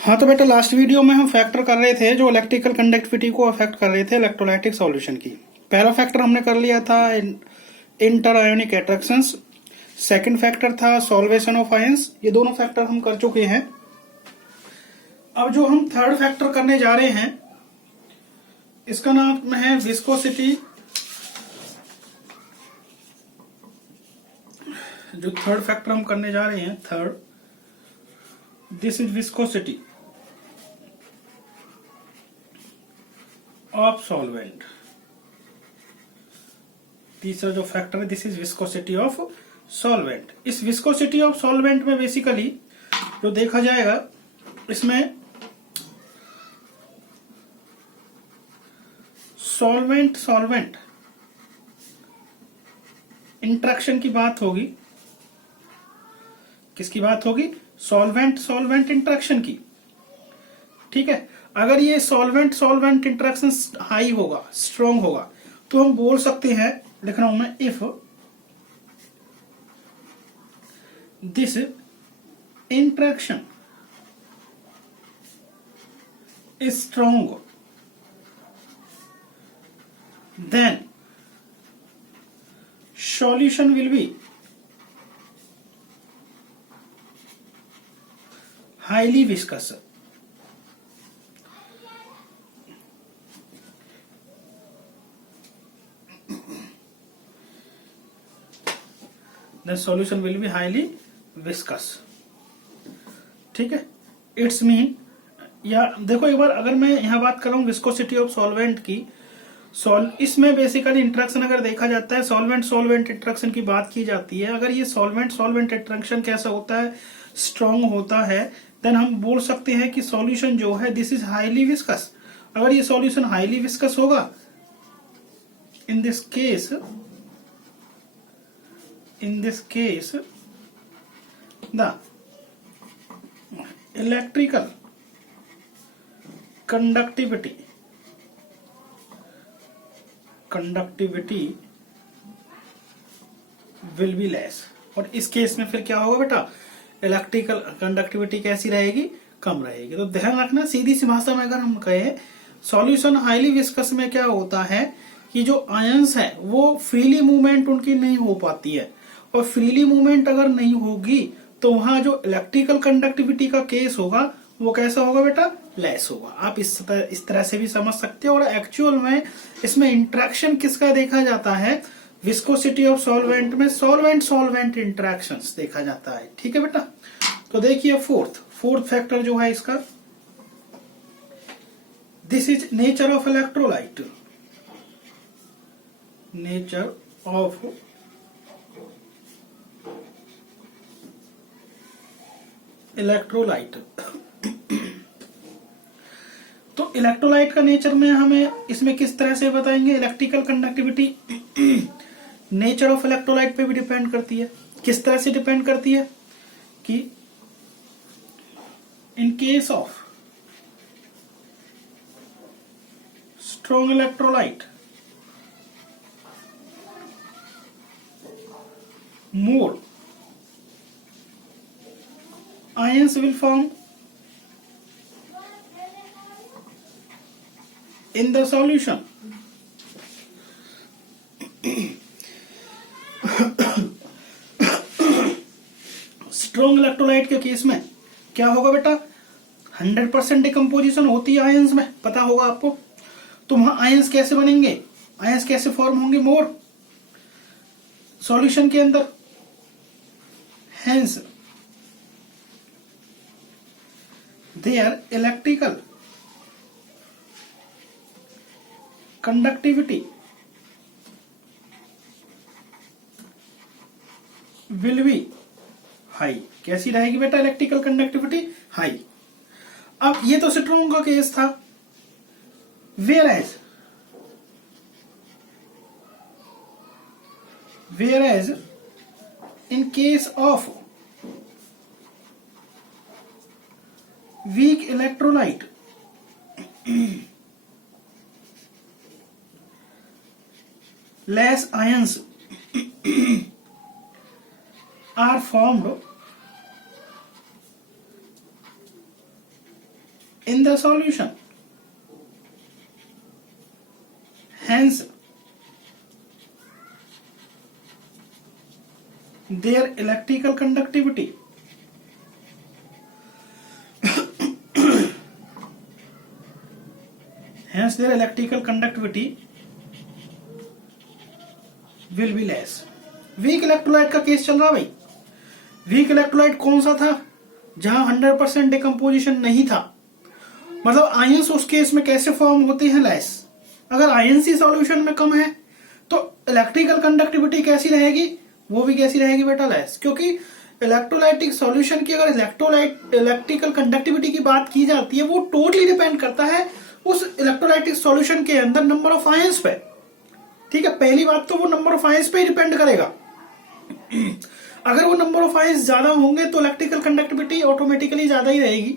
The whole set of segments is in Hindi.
हाँ तो बेटा लास्ट वीडियो में हम फैक्टर कर रहे थे जो इलेक्ट्रिकल कंडक्टिविटी को अफेक्ट कर रहे थे इलेक्ट्रोलाइटिक सॉल्यूशन की। पहला फैक्टर हमने कर लिया था inter ionic attractions. Second factor था सॉल्वेशन ऑफ आयंस। ये दोनों फैक्टर हम कर चुके हैं। अब जो हम थर्ड फैक्टर करने जा रहे हैं इसका नाम है विस्कोसिटी। जो थर्ड फैक्टर हम करने जा रहे हैं third, this is viscosity of solvent. तीसरा जो फैक्टर है this is viscosity of solvent. इस विस्कोसिटी ऑफ सॉल्वेंट में बेसिकली जो देखा जाएगा इसमें सॉल्वेंट सॉल्वेंट इंटरेक्शन की बात होगी। किसकी बात होगी? सॉल्वेंट सॉल्वेंट इंटरेक्शन की। ठीक है, अगर ये सॉल्वेंट सॉल्वेंट इंटरेक्शन हाई होगा, स्ट्रॉन्ग होगा, तो हम बोल सकते हैं, लिख रहा हूं मैं, if this interaction is strong then solution will be highly viscous. The solution will be highly viscous. ठीक है, इट्स मीन, या देखो एक बार अगर मैं यहां बात कर रहा हूं विस्कोसिटी ऑफ सॉल्वेंट की, इसमें बेसिकली इंटरेक्शन अगर देखा जाता है, सॉल्वेंट सॉल्वेंट इंटरेक्शन की बात की जाती है। अगर ये सॉल्वेंट सॉल्वेंट इंटरेक्शन कैसा होता है? स्ट्रॉन्ग होता है। देन हम बोल सकते हैं कि सॉल्यूशन जो है दिस इज हाईली विस्कस। अगर ये सॉल्यूशन हाईली विस्कस होगा, in this case the electrical conductivity will be less. और इस केस में फिर क्या होगा बेटा? इलेक्ट्रिकल कंडक्टिविटी कैसी रहेगी? कम रहेगी। तो ध्यान रखना, सीधी सी भाषा में अगर हम कहें, सॉल्यूशन हाईली विस्कस में क्या होता है कि जो आयंस है वो फ्रीली मूवमेंट उनकी नहीं हो पाती है, और फ्रीली मूवमेंट अगर नहीं होगी तो वहां जो इलेक्ट्रिकल कंडक्टिविटी का केस होगा वो कैसा होगा बेटा? लेस होगा। आप इस तरह से भी समझ सकते हो। और एक्चुअल में इसमें इंटरेक्शन किसका देखा जाता है? विस्कोसिटी ऑफ सॉल्वेंट में सॉल्वेंट सॉल्वेंट इंटरेक्शंस देखा जाता है। ठीक है बेटा, तो देखिए फोर्थ फैक्टर जो है इसका, this is nature of electrolyte. Nature of electrolyte. तो इलेक्ट्रोलाइट का नेचर में हमें इसमें किस तरह से बताएंगे? Electrical conductivity nature of electrolyte पे भी डिपेंड करती है। किस तरह से डिपेंड करती है कि in case of strong electrolyte more ions will form in the solution. Strong electrolyte के केस में क्या होगा बेटा? 100% डिकम्पोजिशन होती है आयंस में, पता होगा आपको। तो वहां आयंस कैसे बनेंगे? आयंस कैसे फॉर्म होंगे? मोर सॉल्यूशन के अंदर। Hence their electrical conductivity will be high। कैसी रहेगी बेटा इलेक्ट्रिकल कंडक्टिविटी? हाई। अब ये तो स्ट्रॉन्ग का केस था। whereas in case of weak electrolyte less ions are formed in the solution. Hence, their electrical conductivity will be less. Weak electrolyte का केस चल रहा भाई। वीक इलेक्ट्रोलाइट कौन सा था? जहां 100% डिकम्पोजिशन नहीं था, मतलब आयंस उस केस में कैसे फॉर्म होते हैं? लेस। अगर आयंस सॉल्यूशन में कम है तो इलेक्ट्रिकल कंडक्टिविटी कैसी रहेगी? वो भी कैसी रहेगी बेटा? लेस। क्योंकि इलेक्ट्रोलाइटिक सॉल्यूशन की अगर इलेक्ट्रिकल कंडक्टिविटी की बात की जाती है, वो टोटली डिपेंड करता है उस इलेक्ट्रोलाइटिक सॉल्यूशन के अंदर नंबर ऑफ आयंस पे। ठीक है, पहली बात तो वो नंबर ऑफ आयंस पे ही डिपेंड करेगा। अगर वो नंबर ऑफ आयंस ज्यादा होंगे तो इलेक्ट्रिकल कंडक्टिविटी ऑटोमेटिकली ज्यादा ही रहेगी।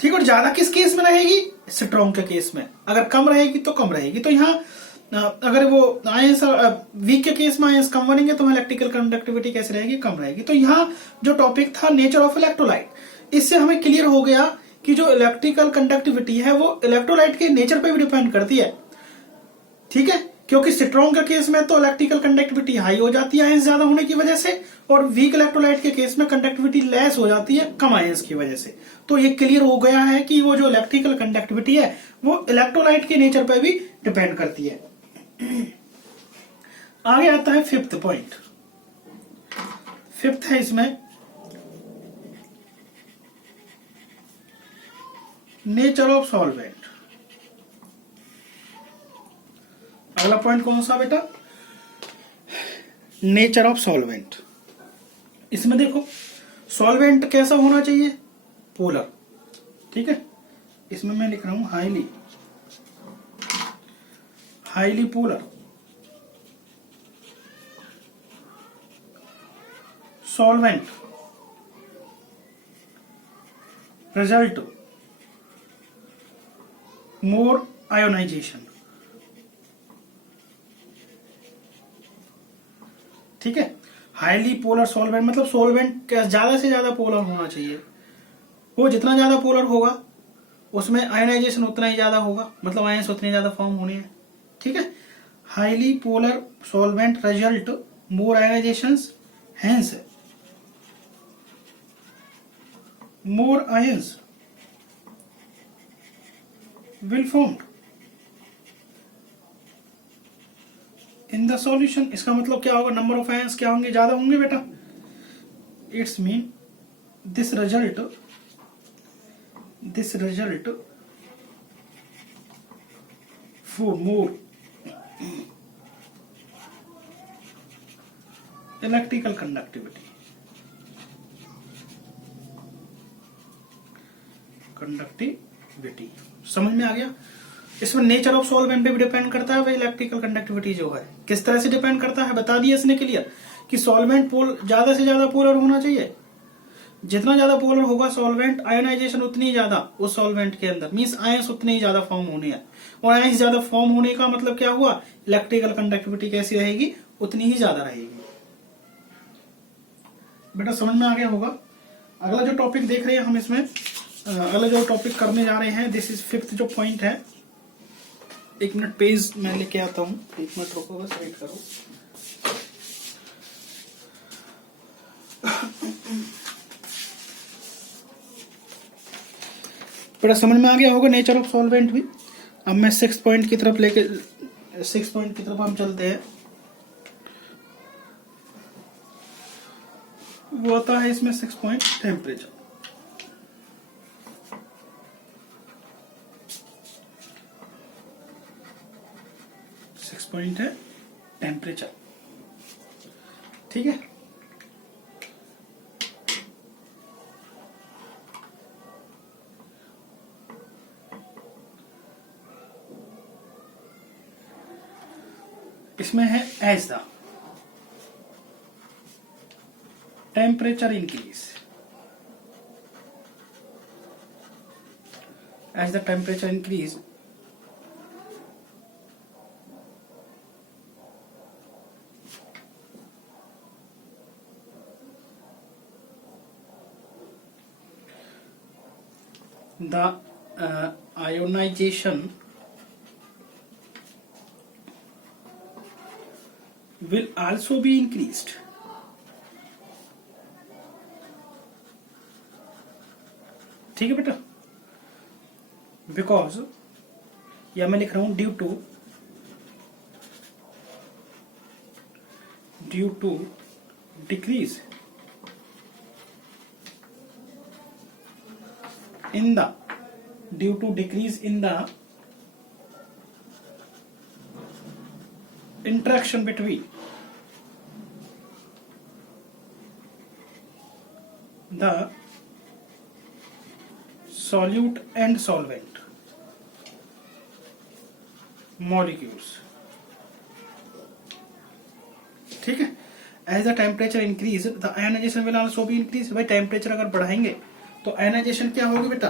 ठीक है, और ज्यादा किस केस में रहेगी? स्ट्रॉन्ग के केस में। अगर कम रहेगी तो कम रहेगी। तो यहाँ अगर वो आयंस वीक के केस में आयंस कम बनेंगे तो इलेक्ट्रिकल कंडक्टिविटी कैसे रहेगी? कम रहेगी। तो यहाँ जो टॉपिक था नेचर ऑफ इलेक्ट्रोलाइट, इससे हमें क्लियर हो गया कि जो इलेक्ट्रिकल कंडक्टिविटी है वो इलेक्ट्रोलाइट के नेचर पे भी डिपेंड करती है। ठीक है, क्योंकि स्ट्रॉन्ग के केस में तो इलेक्ट्रिकल कंडक्टिविटी हाई हो जाती है आयंस ज्यादा होने की वजह से, और वीक इलेक्ट्रोलाइट के केस में कंडक्टिविटी लेस हो जाती है कम आयंस की वजह से। तो ये क्लियर हो गया है कि वो जो इलेक्ट्रिकल कंडक्टिविटी है वो इलेक्ट्रोलाइट के नेचर पर भी डिपेंड करती है। आगे आता है फिफ्थ पॉइंट। फिफ्थ है इसमें नेचर ऑफ सॉल्वेंट। अगला पॉइंट कौन सा बेटा? Nature of solvent. इसमें देखो सॉल्वेंट कैसा होना चाहिए? पोलर। ठीक है, इसमें मैं लिख रहा हूं highly polar solvent result more ionisation. ठीक है, हाईली पोलर सॉल्वेंट मतलब सॉल्वेंट ज्यादा से ज्यादा पोलर होना चाहिए। वो जितना ज्यादा पोलर होगा उसमें आयोनाइजेशन उतना ही ज्यादा होगा, मतलब आयंस उतने ज्यादा फॉर्म होने हैं। ठीक है, highly polar solvent result more ionization, hence more ions will formed in the solution. इसका मतलब क्या होगा? नंबर ऑफ आयंस क्या होंगे? ज्यादा होंगे बेटा। It's mean this result for more electrical conductivity समझ में आ गया? इसमें नेचर ऑफ सॉल्वेंट पे भी डिपेंड करता है भाई इलेक्ट्रिकल कंडक्टिविटी जो है। किस तरह से डिपेंड करता है बता दिया इसने क्लियर, कि सॉल्वेंट पोल ज्यादा से ज्यादा पोलर होना चाहिए। जितना ज्यादा पोलर होगा सॉल्वेंट, आयोनाइजेशन उतनी ज्यादा उस सॉल्वेंट के अंदर, मींस आयंस उतने ही ज्यादा फॉर्म होने हैं। और आयंस ज्यादा फॉर्म होने का मतलब क्या हुआ? इलेक्ट्रिकल कंडक्टिविटी कैसी रहेगी? उतनी ही ज्यादा रहेगी। बेटा समझ में आ गया होगा। अगला जो टॉपिक देख रहे हैं हम इसमें, अगला जो टॉपिक करने जा रहे हैं, दिस इज फिफ्थ जो पॉइंट है। एक मिनट पेज मैं लेके आता हूँ, एक मिनट रुको बस, वेट करो। बड़ा समझ में आ गया होगा नेचर ऑफ सॉल्वेंट भी। अब मैं 6 पॉइंट की तरफ हम चलते हैं। वो आता है इसमें 6 पॉइंट टेम्परेचर। पॉइंट है टेम्परेचर। ठीक है, इसमें है as the temperature increase, as the temperature increase the ionization will also be increased. ठीक है बेटा, बिकॉज या मैं लिख रहा हूं due to decrease in the due to decrease in the interaction between the solute and solvent molecules. ठीक है, as the temperature increase the ionization will also be increase. भाई टेम्परेचर अगर बढ़ाएंगे तो आयनाइजेशन क्या होगी बेटा,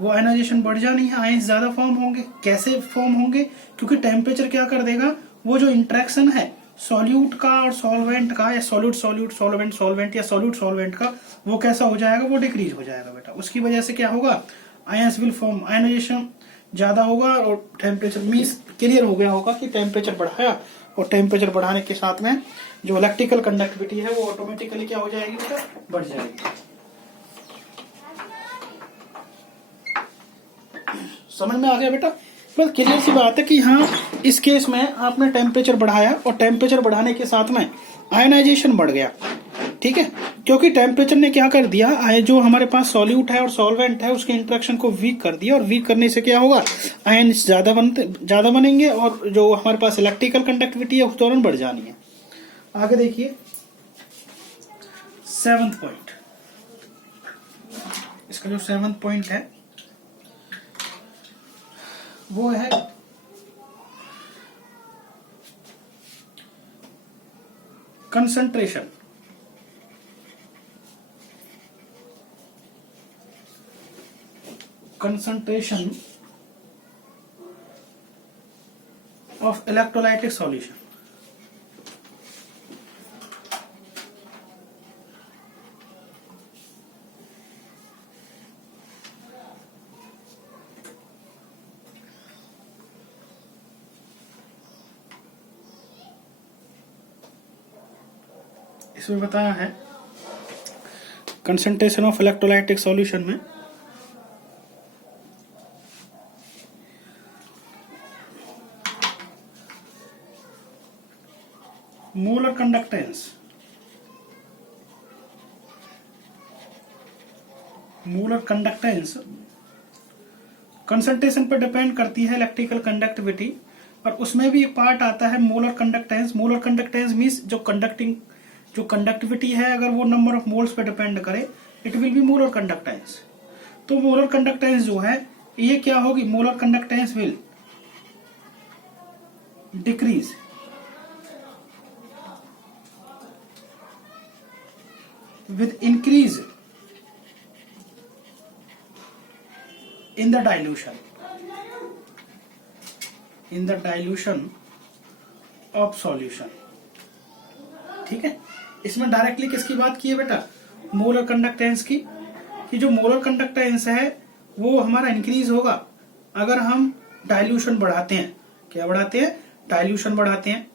वो आयनाइजेशन बढ़ जानी है, आयंस ज्यादा फॉर्म होंगे। कैसे फॉर्म होंगे, क्योंकि टेम्परेचर क्या कर देगा, वो जो इंट्रैक्शन है सॉल्यूट का और सॉल्वेंट का, या सॉल्यूट सॉल्यूट सॉल्वेंट सॉल्वेंट या सॉल्यूट सॉल्वेंट का, वो कैसा हो जाएगा, वो डिक्रीज हो जाएगा बेटा। उसकी वजह से क्या होगा, आयंस विल फॉर्म, आयनाइजेशन ज्यादा होगा और टेम्परेचर मींस क्लियर हो गया होगा कि टेम्परेचर बढ़ाया, और टेम्परेचर बढ़ाने के साथ में जो इलेक्ट्रिकल कंडक्टिविटी है वो ऑटोमेटिकली क्या हो जाएगी बेटा, बढ़ जाएगी। समझ में आ गया बेटा। बस क्लियर सी बात है कि हाँ, इस केस में आपने टेम्परेचर बढ़ाया और टेम्परेचर बढ़ाने के साथ में आयनाइजेशन बढ़ गया। ठीक है, क्योंकि टेम्परेचर ने क्या कर दिया, जो हमारे पास सॉल्यूट है और सॉल्वेंट है उसके इंटरेक्शन को वीक कर दिया, और वीक करने से क्या होगा, आयन ज्यादा बनेंगे और जो हमारे पास इलेक्ट्रिकल कंडक्टिविटी है उस दौरान बढ़ जानी है। आगे देखिए 7th पॉइंट, इसका जो 7th पॉइंट है वो है कंसंट्रेशन ऑफ इलेक्ट्रोलाइटिक सॉल्यूशन। इसमें बताया है कंसंट्रेशन ऑफ इलेक्ट्रोलाइटिक सॉल्यूशन में मोलर कंडक्टेंस कंसंट्रेशन पर डिपेंड करती है इलेक्ट्रिकल कंडक्टिविटी, और उसमें भी पार्ट आता है molar conductance. Molar conductance means जो कंडक्टिविटी है अगर वो नंबर ऑफ मोल्स पे डिपेंड करे, it will be molar conductance. तो मोलर कंडक्टेंस जो है ये क्या होगी, molar conductance will decrease with increase in the dilution of solution। ठीक है, इसमें डायरेक्टली किसकी बात की है बेटा, मोलर कंडक्टेंस की, कि जो मोलर कंडक्टेंस है वो हमारा इंक्रीज होगा अगर हम डाइल्यूशन बढ़ाते हैं। क्या बढ़ाते हैं, डाइल्यूशन बढ़ाते हैं।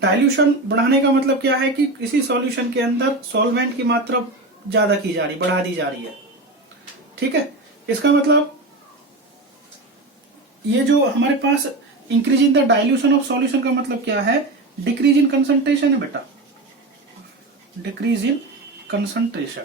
डाइल्यूशन बढ़ाने का मतलब क्या है कि किसी सॉल्यूशन के अंदर सॉल्वेंट की मात्रा ज्यादा की जा रही, बढ़ा दी जा रही है। ठीक है, इसका मतलब ये जो हमारे पास increase in the dilution of solution का मतलब क्या है, डिक्रीज इन कंसंट्रेशन है बेटा, डिक्रीज इन कंसंट्रेशन।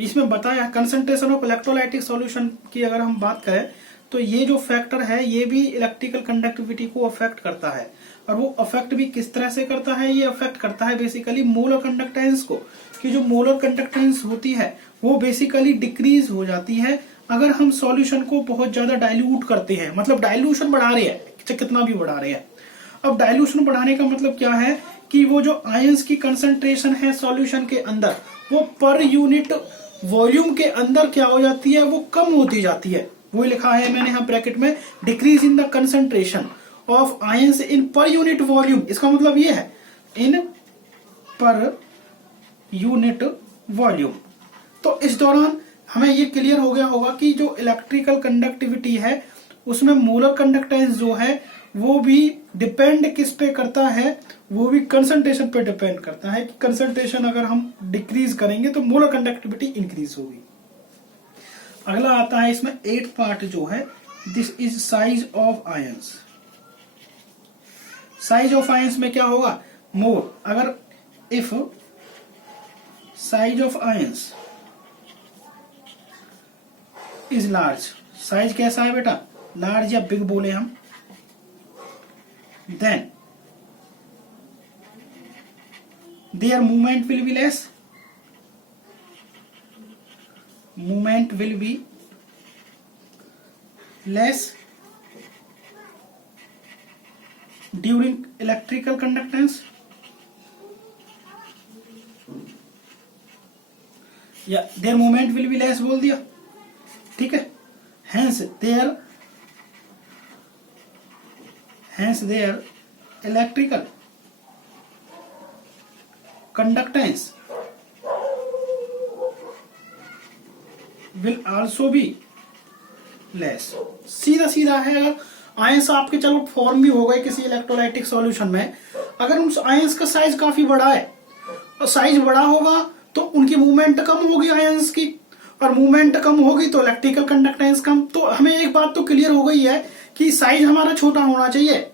इसमें बताया कंसंट्रेशन ऑफ इलेक्ट्रोलाइटिक सॉल्यूशन की अगर हम बात करें तो ये जो फैक्टर है ये भी इलेक्ट्रिकल कंडक्टिविटी को अफेक्ट करता है, और वो अफेक्ट भी किस तरह से करता है, ये अफेक्ट करता है बेसिकली मोलर कंडक्टेंस को, कि जो मोलर कंडक्टेंस होती है वो बेसिकली डिक्रीज हो जाती है अगर हम सॉल्यूशन को बहुत ज्यादा डाइल्यूट करते हैं, मतलब डाइल्यूशन बढ़ा रहे हैं, कितना भी बढ़ा रहे हैं। अब डाइल्यूशन बढ़ाने का मतलब क्या है कि वो जो आयंस की कंसंट्रेशन है सॉल्यूशन के अंदर वो पर यूनिट वॉल्यूम के अंदर क्या हो जाती है, वो कम होती जाती है। वो लिखा है मैंने यहाँ ब्रैकेट में, decrease in the concentration of ions in per unit volume. इसका मतलब ये है इन पर यूनिट वॉल्यूम। तो इस दौरान हमें ये क्लियर हो गया होगा कि जो इलेक्ट्रिकल कंडक्टिविटी है उसमें मोलर कंडक्टेंस जो है वो भी डिपेंड किस पे करता है, वो भी कंसंट्रेशन पे डिपेंड करता है कि कंसंट्रेशन अगर हम डिक्रीज करेंगे तो मोलर कंडक्टिविटी इंक्रीज होगी। अगला आता है इसमें 8th पार्ट जो है, this is size of ions. Size of ions में क्या होगा, मोर, अगर if size of ions is large, size कैसा है बेटा, लार्ज या बिग बोले हम, then their movement will be less, movement will be less during electrical conductance, या their movement will be less बोल दिया, ठीक है। hence their electrical conductance will also be less। सीधा सीधा है, अगर आयंस आपके चलो फॉर्म भी हो गए किसी इलेक्ट्रोलाइटिक सॉल्यूशन में, अगर उस आयंस का साइज काफी बड़ा है और साइज बड़ा होगा तो उनकी मूवमेंट कम होगी आयंस की, और मूवमेंट कम होगी तो इलेक्ट्रिकल कंडक्टेंस कम। तो हमें एक बात तो क्लियर हो गई है कि साइज हमारा छोटा होना चाहिए,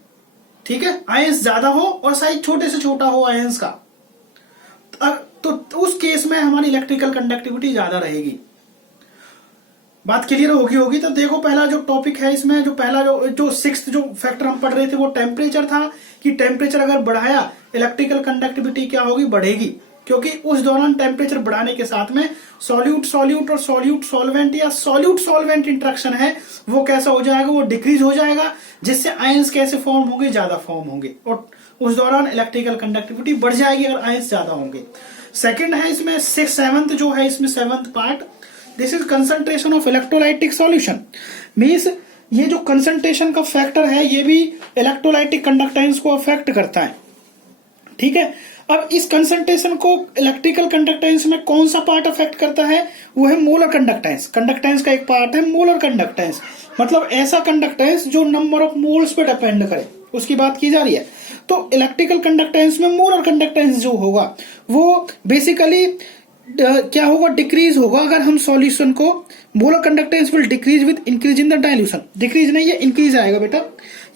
ठीक है, आयंस ज्यादा हो और साइज छोटे से छोटा हो आयंस का, तो उस केस में हमारी इलेक्ट्रिकल कंडक्टिविटी ज्यादा रहेगी। बात क्लियर होगी। तो देखो पहला जो टॉपिक है इसमें, जो पहला जो 6th जो फैक्टर हम पढ़ रहे थे वो टेम्परेचर था, कि टेम्परेचर अगर बढ़ाया इलेक्ट्रिकल कंडक्टिविटी क्या होगी, बढ़ेगी, क्योंकि उस दौरान टेम्परेचर बढ़ाने के साथ में सॉल्यूट और सॉल्यूट सॉल्वेंट या सॉल्यूट सॉल्वेंट इंटरेक्शन है वो कैसा हो जाएगा, वो डिक्रीज हो जाएगा, जिससे आयंस कैसे फॉर्म होंगे, ज्यादा फॉर्म होंगे, और उस दौरान इलेक्ट्रिकल कंडक्टिविटी बढ़ जाएगी अगर आयंस ज्यादा होंगे। सेकंड है इसमें 7th जो है इसमें 7th part, this is concentration of electrolytic solution. Means ये जो कंसंट्रेशन का फैक्टर है ये भी इलेक्ट्रोलाइटिक कंडक्टेंस को अफेक्ट करता है, ठीक है। अब इस कंसंट्रेशन को इलेक्ट्रिकल कंडक्टेंस में कौन सा पार्ट अफेक्ट करता है, वो है मोलर कंडक्टेंस। कंडक्टेंस का एक पार्ट है मोलर कंडक्टेंस, मतलब ऐसा कंडक्टेंस जो नंबर ऑफ मोल्स पे डिपेंड करे, उसकी बात की जा रही है। तो इलेक्ट्रिकल कंडक्टेंस में मोलर कंडक्टेंस जो होगा वो बेसिकली क्या होगा, डिक्रीज होगा अगर हम सॉल्यूशन को, molar conductance will decrease with increase in the dilution. Decrease नहीं, ये इंक्रीज आएगा बेटा,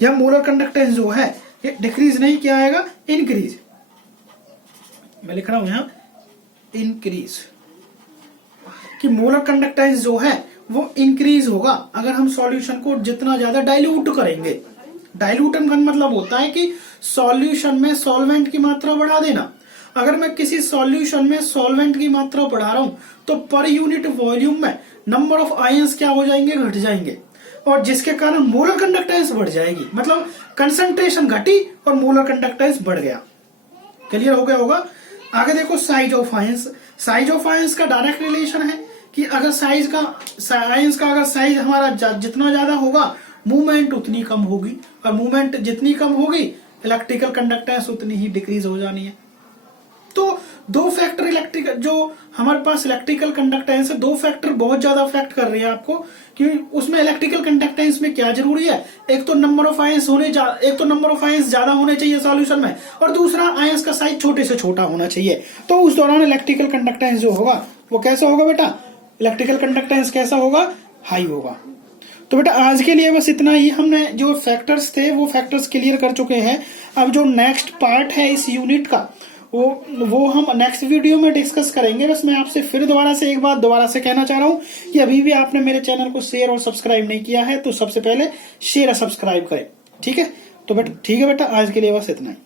यह मोलर कंडक्टेंस जो है ये डिक्रीज नहीं, क्या आएगा, इंक्रीज। मैं लिख रहा हूं यहां इंक्रीज, कि मोलर कंडक्टेंस जो है वो इंक्रीज होगा अगर हम सॉल्यूशन को जितना ज्यादा डाइल्यूट करेंगे। डाइल्यूटन का मतलब होता है कि सॉल्यूशन में सॉल्वेंट की मात्रा बढ़ा देना। अगर मैं किसी सॉल्यूशन में सॉल्वेंट की मात्रा बढ़ा रहा हूं तो पर यूनिट वॉल्यूम में नंबर ऑफ आयंस क्या हो जाएंगे, घट जाएंगे, और जिसके कारण मोलर कंडक्टेंस बढ़ जाएगी, मतलब कंसंट्रेशन घटी और मोलर कंडक्टेंस बढ़ गया। क्लियर हो गया होगा। आगे देखो size of ions. Size of ions का डायरेक्ट रिलेशन है कि अगर साइज का आयंस का अगर साइज हमारा जितना ज्यादा होगा मूवमेंट उतनी कम होगी, और मूवमेंट जितनी कम होगी इलेक्ट्रिकल कंडक्टेंस उतनी ही डिक्रीज हो जानी है। तो दो फैक्टर इलेक्ट्रिकल जो हमारे पास इलेक्ट्रिकल कंडक्टेंस है, दो फैक्टर बहुत ज्यादा अफेक्ट कर रही है आपको, कि उसमें इलेक्ट्रिकल कंडक्टेंस में क्या जरूरी है, एक तो नंबर ऑफ आयंस ज्यादा होने चाहिए सॉल्यूशन में, और दूसरा आयंस का साइज छोटे से छोटा होना चाहिए। तो उस दौरान इलेक्ट्रिकल कंडक्टेंस जो होगा वो कैसा होगा बेटा, इलेक्ट्रिकल कंडक्टेंस कैसा होगा, हाई होगा। तो बेटा आज के लिए बस इतना ही, हमने जो फैक्टर्स थे वो फैक्टर्स क्लियर कर चुके हैं। अब जो नेक्स्ट पार्ट है इस यूनिट का वो हम नेक्स्ट वीडियो में डिस्कस करेंगे। बस मैं आपसे फिर एक बात दोबारा से कहना चाह रहा हूं कि अभी भी आपने मेरे चैनल को शेयर और सब्सक्राइब नहीं किया है तो सबसे पहले शेयर और सब्सक्राइब करें, ठीक है। तो बेटा ठीक है बेटा, आज के लिए बस इतना ही।